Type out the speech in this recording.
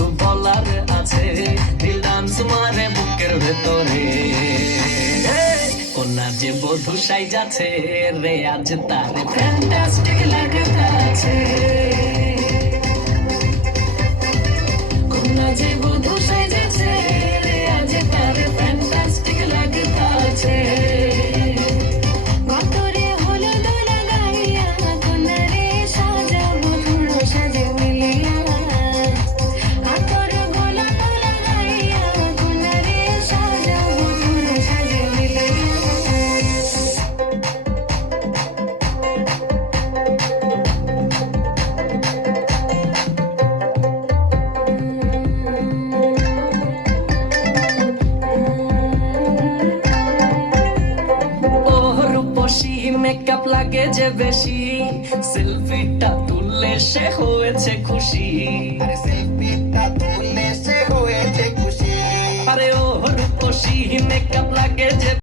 কিছু বলার আছে, দিল ডান্স মারে বুকের ভেতরে। কন্যা যে বধূ সাইজাছে রে, আজ তার ফ্যান্টাস্টিক লাগতাছে। কন্যা যে বধূ সাইজাছে রে, আজ তার ফ্যান্টাস্টিক লাগতাছে। মেকআপ লাগে যে বেশি, সেলফিটা তুললে সে হয়েছে খুশি। সেলফিটা তুললে সে হয়েছে খুশি। আরে ও রূপসী মেকআপ লাগে যে